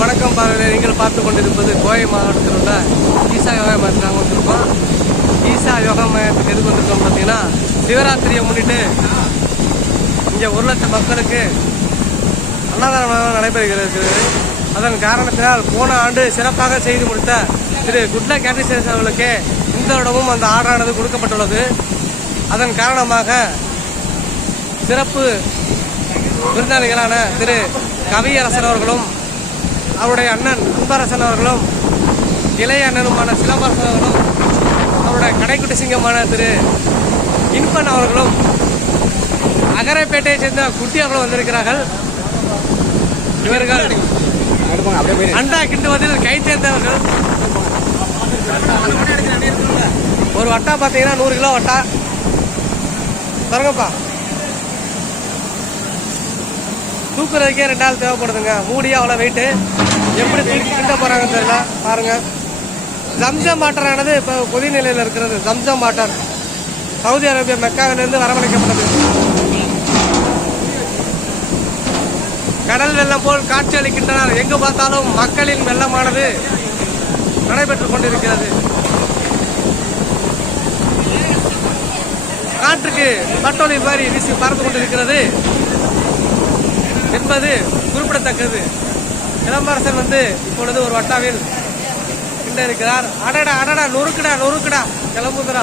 வணக்கம் பார்வையில் நீங்கள் பார்த்து கொண்டிருப்பது கோவை மாவட்டத்தில் உள்ள ஈசா யோகா மையத்தில் நாங்கள் வந்திருக்கோம். ஈசா யோகா மையத்துக்கு எதுக்கு வந்திருக்கோம் பார்த்தீங்கன்னா, சிவராத்திரியை முன்னிட்டு இங்கே 1 லட்சம் மக்களுக்கு அன்னதானம் நடைபெறுகிறது. அதன் காரணத்தினால் போன ஆண்டு சிறப்பாக செய்து முடித்த திரு குட்லக் கேட்டரிங் அவர்களுக்கு இந்த இடமும் அந்த ஆர்டரானது கொடுக்கப்பட்டுள்ளது. அதன் காரணமாக சிறப்பு விருந்தாளிகளான திரு கவியரசன் அவர்களும் அவருடைய அண்ணன் அன்பரசன் அவர்களும் இளைய அண்ணனுமான சிலம்பரசன் அவர்களும் அவருடைய கடைக்குட்டி சிங்கமான திரு இன்பன் அவர்களும் அகரைப்பேட்டையை சேர்ந்த குட்டி அவர்களும் வந்திருக்கிறார்கள். இவர்கள் அண்டா கிண்டுவதில் கை சேர்ந்தவர்கள். ஒரு வட்டா பார்த்தீங்கன்னா 100 கிலோ வட்டா பாருங்கப்பா. தூக்குறதுக்கே 2 ஆள் தேவைப்படுதுங்க. மூடியா அவ்வளோ வெயிட்டு எப்படி தூக்கி கிட்ட போகிறாங்கன்னு தெரியல. பாருங்க, ஜம்சம் வாட்டரானது இப்போ கொதி நிலையில் இருக்கிறது. ஜம்சம் வாட்டர் சவுதி அரேபியா மெக்காவிலிருந்து வரவழைக்கப்பட்டது. கடல் வெள்ளம் போல் காட்சி அளிக்கின்றனர். எங்கு பார்த்தாலும் மக்களின் வெள்ளமானது நடைபெற்றுக் கொண்டிருக்கிறது. காற்றுக்கு பட்டோலி மாதிரி வீசி பார்த்து கொண்டிருக்கிறது என்பது குறிப்பிடத்தக்கது. சிலம்பரசன் இப்பொழுது ஒரு வட்டாவில் கிண்ட இருக்கிறார். அடடா அடடா, நொறுக்குடா நொறுக்குடா, கிளம்புதுடா.